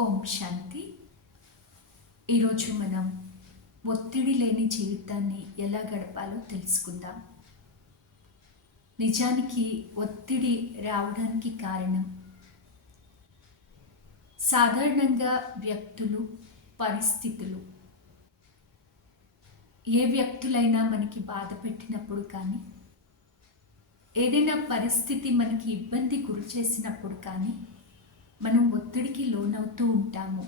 ఓం శాంతి. ఈరోజు మనం ఒత్తిడి లేని జీవితాన్ని ఎలా గడపాలో తెలుసుకుందాం. నిజానికి ఒత్తిడి రావడానికి కారణం? సాధారణంగా వ్యక్తులు పరిస్థితులు. ఏ వ్యక్తులైనా మనకి బాధ పెట్టినప్పుడు కానీ ఏదైనా పరిస్థితి మనకి ఇబ్బంది గురి చేసినప్పుడు కానీ మనం ఒత్తిడికి లోనవుతూ ఉంటాము.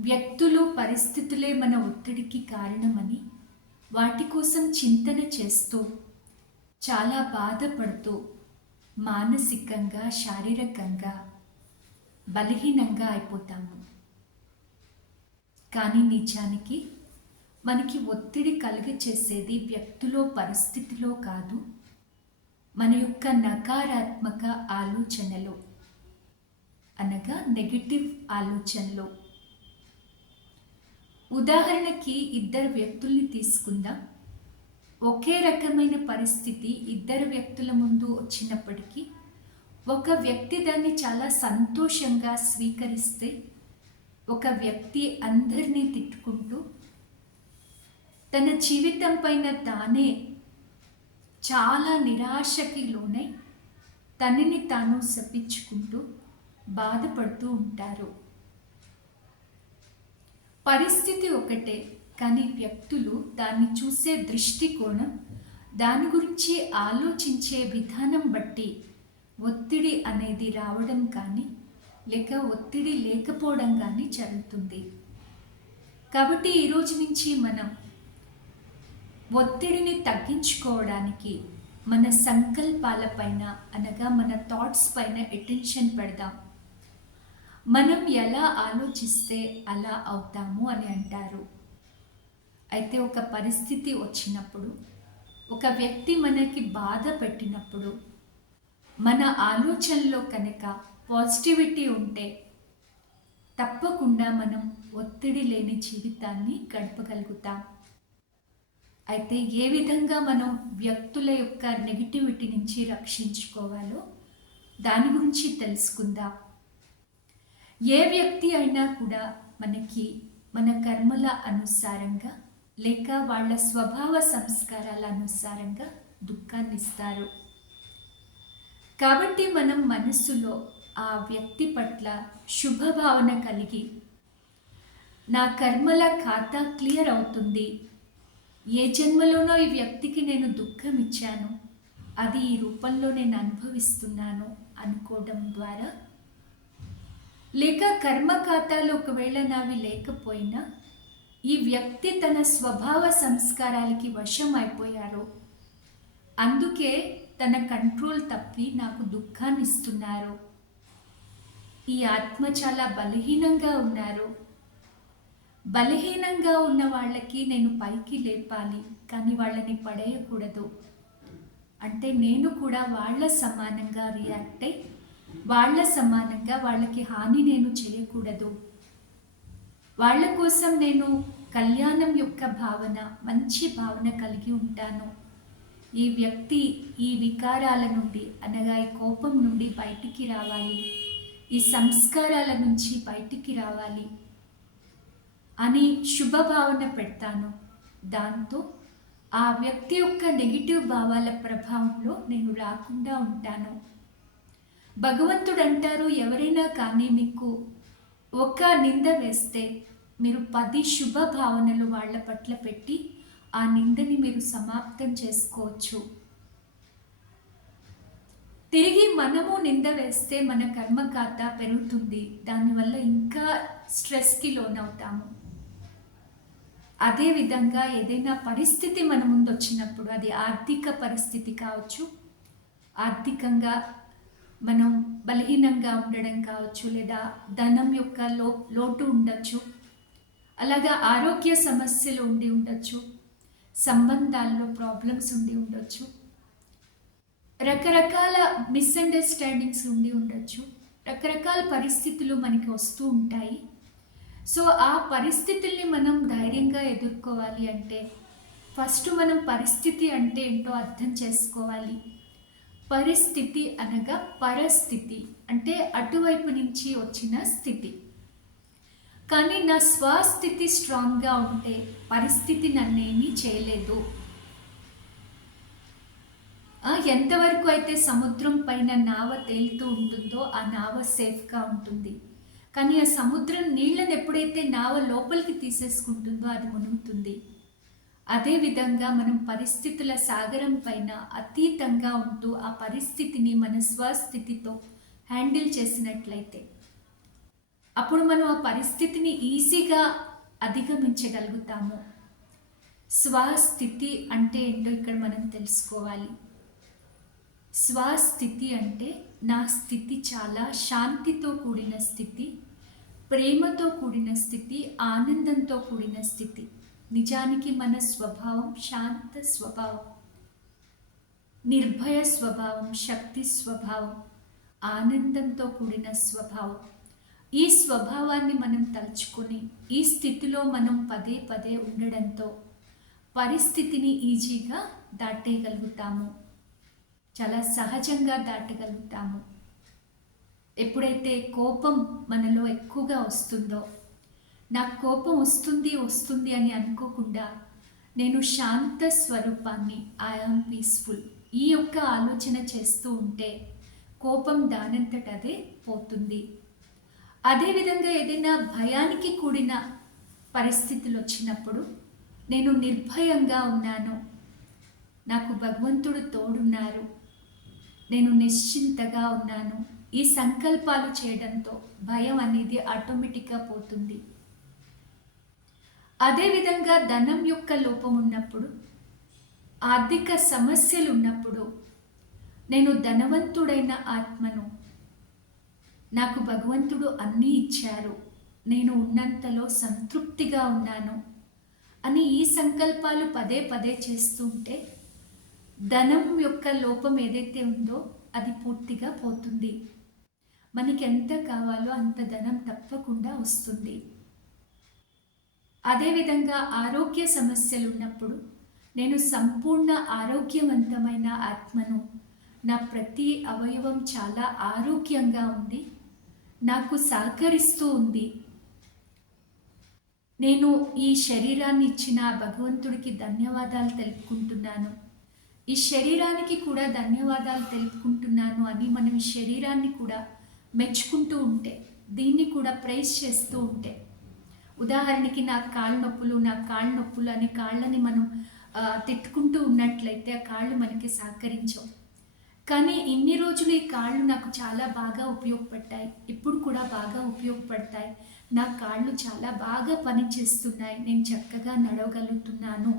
వ్యక్తులు పరిస్థితులే మన ఒత్తిడికి కారణమని వాటి కోసం చింతన చేస్తూ చాలా బాధపడుతూ మానసికంగా శారీరకంగా బలహీనంగా అయిపోతాము. కానీ నిజానికి మనకి ఒత్తిడి కలుగ చేసేది వ్యక్తిలో పరిస్థితిలో కాదు. మన యొక్క నకారాత్మక ఆలోచనలో. అనగా నెగిటివ్ ఆలోచనలు. ఉదాహరణకి ఇద్దరు వ్యక్తుల్ని తీసుకుందాం. ఒకే రకమైన పరిస్థితి ఇద్దరు వ్యక్తుల ముందు వచ్చినప్పటికీ ఒక వ్యక్తి దాన్ని చాలా సంతోషంగా స్వీకరిస్తే ఒక వ్యక్తి అందరినీ తిట్టుకుంటూ తన జీవితం పైన తానే చాలా నిరాశకి లోనై తనని తాను శపించుకుంటూ బాధపడుతూ ఉంటారు. పరిస్థితి ఒకటే కానీ వ్యక్తులు దాన్ని చూసే దృష్టికోణం దాని గురించి ఆలోచించే విధానం బట్టి ఒత్తిడి అనేది రావడం కానీ లేక ఒత్తిడి లేకపోవడం కానీ జరుగుతుంది. కాబట్టి ఈరోజు నుంచి మనం ఒత్తిడిని తగ్గించుకోవడానికి మన సంకల్పాల పైన అనగా మన థాట్స్ పైన అటెన్షన్ పెడదాం. మనం ఎలా ఆలోచిస్తే అలా అవుతాము అని అంటారు. అయితే ఒక పరిస్థితి వచ్చినప్పుడు ఒక వ్యక్తి మనకి బాధ పెట్టినప్పుడు మన ఆలోచనలో కనుక పాజిటివిటీ ఉంటే తప్పకుండా మనం ఒత్తిడి లేని జీవితాన్ని గడపగలుగుతాం. అయితే ఏ విధంగా మనం వ్యక్తుల యొక్క నెగిటివిటీ నుంచి రక్షించుకోవాలో దాని గురించి తెలుసుకుందాం. ఏ వ్యక్తి అయినా కూడా మనకి మన కర్మల అనుసారంగా లేక వాళ్ళ స్వభావ సంస్కారాల అనుసారంగా దుఃఖాన్ని ఇస్తారు. కాబట్టి మనం మనస్సులో ఆ వ్యక్తి పట్ల శుభభావన కలిగి నా కర్మల ఖాతా క్లియర్ అవుతుంది. ఏ జన్మలోనో ఈ వ్యక్తికి నేను దుఃఖం ఇచ్చాను. అది ఈ రూపంలో నేను అనుభవిస్తున్నాను అనుకోవడం ద్వారా. లేక కర్మ ఖాతాలు ఒకవేళ నావి లేకపోయినా ఈ వ్యక్తి తన స్వభావ సంస్కారాలకి వశం అయిపోయారు అందుకే తన కంట్రోల్ తప్పి నాకు దుఃఖాన్ని ఇస్తున్నారు ఈ ఆత్మ చాలా బలహీనంగా ఉన్నారు. బలహీనంగా ఉన్న వాళ్ళకి నేను పైకి లేపాలి కానీ వాళ్ళని పడేయకూడదు. అంటే నేను కూడా వాళ్ళ సమానంగా రియాక్ట్ అయి వాళ్ళ సమానంగా వాళ్ళకి హాని నేను చేయకూడదు. వాళ్ళ కోసం నేను కళ్యాణం యొక్క భావన మంచి భావన కలిగి ఉంటాను. ఈ వ్యక్తి ఈ వికారాల నుండి అనగా ఈ కోపం నుండి బయటికి రావాలి. ఈ సంస్కారాల నుంచి బయటికి రావాలి. అని శుభభావన పెడతాను. దాంతో ఆ వ్యక్తి యొక్క నెగిటివ్ భావాల ప్రభావంలో నేను రాకుండా ఉంటాను. భగవంతుడు అంటారు ఎవరైనా కానీ మీకు ఒక నింద వేస్తే మీరు పది శుభ భావనలు వాళ్ళ పట్ల పెట్టి ఆ నిందని మీరు సమాప్తం చేసుకోవచ్చు. తిరిగి మనము నింద వేస్తే మన కర్మ ఖాతా పెరుగుతుంది. దానివల్ల ఇంకా స్ట్రెస్కి లోనవుతాము. అదేవిధంగా ఏదైనా పరిస్థితి మన ముందు వచ్చినప్పుడు అది ఆర్థిక పరిస్థితి కావచ్చు ఆర్థికంగా మనం బలహీనంగా ఉండడం కావచ్చు లేదా ధనం యొక్క లో లోటు ఉండొచ్చు అలాగా ఆరోగ్య సమస్యలు ఉండి ఉండొచ్చు సంబంధాల్లో ప్రాబ్లమ్స్ ఉండి ఉండొచ్చు రకరకాల మిస్అండర్స్టాండింగ్స్ ఉండి ఉండొచ్చు రకరకాల పరిస్థితులు మనకి వస్తూ ఉంటాయి. సో ఆ పరిస్థితుల్ని మనం ధైర్యంగా ఎదుర్కోవాలి అంటే ఫస్ట్ మనం పరిస్థితి అంటే ఏంటో అర్థం చేసుకోవాలి. పరిస్థితి అనగా పరస్థితి అంటే అటువైపు నుంచి వచ్చిన స్థితి. కానీ నా స్వస్థితి స్ట్రాంగ్గా ఉంటే పరిస్థితి నన్నేమీ చేయలేదు. ఎంతవరకు అయితే సముద్రం పైన నావ తేలుతూ ఉంటుందో ఆ నావ సేఫ్గా ఉంటుంది. కానీ ఆ సముద్రం నీళ్ళని ఎప్పుడైతే నావ లోపలికి తీసేసుకుంటుందో అది మునుగుతుంది. అదేవిధంగా మనం పరిస్థితుల సాగరం పైన అతీతంగా ఉంటూ ఆ పరిస్థితిని మన స్వస్థితితో హ్యాండిల్ చేసినట్లయితే అప్పుడు మనం ఆ పరిస్థితిని ఈజీగా అధిగమించగలుగుతాము. స్వస్థితి అంటే ఏంటో ఇక్కడ మనం తెలుసుకోవాలి. స్వస్థితి అంటే నా స్థితి చాలా శాంతితో కూడిన స్థితి ప్రేమతో కూడిన స్థితి ఆనందంతో కూడిన స్థితి. నిజానికి మన స్వభావం శాంత స్వభావం నిర్భయ స్వభావం శక్తి స్వభావం ఆనందంతో కూడిన స్వభావం. ఈ స్వభావాన్ని మనం తలుచుకొని ఈ స్థితిలో మనం పదే పదే ఉండడంతో పరిస్థితిని ఈజీగా దాటేయగలుగుతాము. చాలా సహజంగా దాటగలుగుతాము. ఎప్పుడైతే కోపం మనలో ఎక్కువగా వస్తుందో నాకు కోపం వస్తుంది వస్తుంది అని అనుకోకుండా నేను శాంత స్వరూపాన్ని ఐఆమ్ పీస్ఫుల్ ఈ యొక్క ఆలోచన చేస్తూ ఉంటే కోపం దానంతట అదే పోతుంది అదేవిధంగా ఏదైనా భయానికి కూడిన పరిస్థితులు వచ్చినప్పుడు నేను నిర్భయంగా ఉన్నాను. నాకు భగవంతుడు తోడున్నారు. నేను నిశ్చింతగా ఉన్నాను. ఈ సంకల్పాలు చేయడంతో భయం అనేది ఆటోమేటిక్గా పోతుంది. అదేవిధంగా ధనం యొక్క లోపం ఉన్నప్పుడు ఆర్థిక సమస్యలు ఉన్నప్పుడు నేను ధనవంతుడైన ఆత్మను నాకు భగవంతుడు అన్నీ ఇచ్చారు. నేను ఉన్నంతలో సంతృప్తిగా ఉన్నాను అని ఈ సంకల్పాలు పదే పదే చేస్తుంటే ధనం యొక్క లోపం ఏదైతే ఉందో అది పూర్తిగా పోతుంది. మనకి ఎంత కావాలో అంత ధనం తప్పకుండా వస్తుంది. అదేవిధంగా ఆరోగ్య సమస్యలు ఉన్నప్పుడు నేను సంపూర్ణ ఆరోగ్యవంతమైన ఆత్మను నా ప్రతి అవయవం చాలా ఆరోగ్యంగా ఉంది నాకు సహకరిస్తూ ఉంది. నేను ఈ శరీరాన్ని ఇచ్చిన భగవంతుడికి ధన్యవాదాలు తెలుపుకుంటున్నాను. ఈ శరీరానికి కూడా ధన్యవాదాలు తెలుపుకుంటున్నాను అని మనం ఈ శరీరాన్ని కూడా మెచ్చుకుంటూ ఉంటే దీన్ని కూడా ప్రైజ్ చేస్తూ ఉంటే. ఉదాహరణకి నా కాళ్ళ నొప్పులు నా కాళ్ళ నొప్పులు అని కాళ్ళని మనం తిట్టుకుంటూ ఉన్నట్లయితే ఆ కాళ్ళు మనకి సహకరించవు. కానీ ఇన్ని రోజులు ఈ కాళ్ళు నాకు చాలా బాగా ఉపయోగపడ్డాయి. ఇప్పుడు కూడా బాగా ఉపయోగపడతాయి. నా కాళ్ళు చాలా బాగా పనిచేస్తున్నాయి. నేను చక్కగా నడవగలుగుతున్నాను.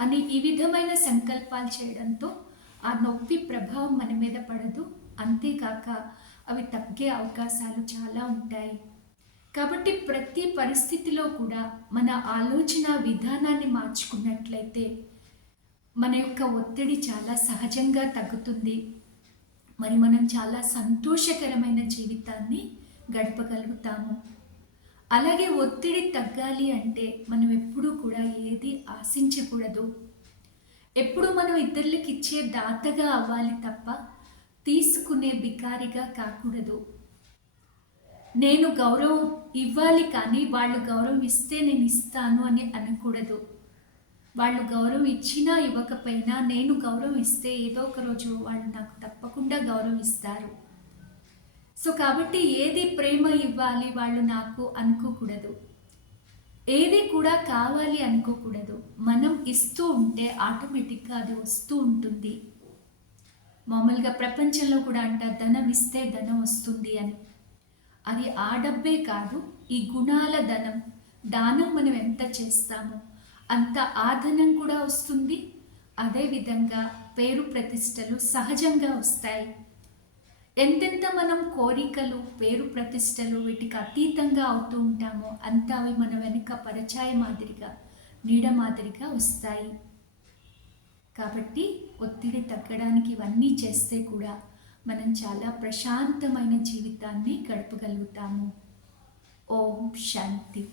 అని ఈ విధమైన సంకల్పాలు చేయడంతో ఆ నొప్పి ప్రభావం మన మీద పడదు. అంతేకాక అవి తగ్గే అవకాశాలు చాలా ఉంటాయి. కాబట్టి ప్రతి పరిస్థితిలో కూడా మన ఆలోచన విధానాన్ని మార్చుకున్నట్లయితే మన యొక్క ఒత్తిడి చాలా సహజంగా తగ్గుతుంది. మరి మనం చాలా సంతోషకరమైన జీవితాన్ని గడపగలుగుతాము. అలాగే ఒత్తిడి తగ్గాలి అంటే మనం ఎప్పుడూ కూడా ఏది ఆశించకూడదు. ఎప్పుడు మనం ఇతరులకు ఇచ్చే దాతగా అవ్వాలి తప్ప తీసుకునే బికారిగా కాకూడదు. నేను గౌరవం ఇవ్వాలి కానీ వాళ్ళు గౌరవం ఇస్తే నేను ఇస్తాను అని అనకూడదు. వాళ్ళు గౌరవం ఇచ్చినా ఇవ్వకపోయినా నేను గౌరవం ఇస్తే ఏదో ఒక రోజు వాళ్ళు నాకు తప్పకుండా గౌరవం ఇస్తారు. సో కాబట్టి ఏది ప్రేమ ఇవ్వాలి వాళ్ళు నాకు అనుకోకూడదు. ఏది కూడా కావాలి అనుకోకూడదు. మనం ఇస్తూ ఉంటే ఆటోమేటిక్గా అది వస్తూ ఉంటుంది. మామూలుగా ప్రపంచంలో కూడా అంటారు ధనం ఇస్తే ధనం వస్తుంది అని. అది ఆ డబ్బే కాదు ఈ గుణాల ధనం. దానం మనం ఎంత చేస్తామో అంత ఆ ధనం కూడా వస్తుంది. అదేవిధంగా పేరు ప్రతిష్టలు సహజంగా వస్తాయి. ఎంతెంత మనం కోరికలు పేరు ప్రతిష్టలు వీటికి అతీతంగా అవుతూ ఉంటామో అంత అవి మన వెనుక పరిచయ మాదిరిగా నీడ మాదిరిగా వస్తాయి. కాబట్టి ఒత్తిడి తగ్గడానికి ఇవన్నీ చేస్తే కూడా మనం చాలా ప్రశాంతమైన జీవితాన్ని గడపగలుగుతాము. ఓం శాంతి.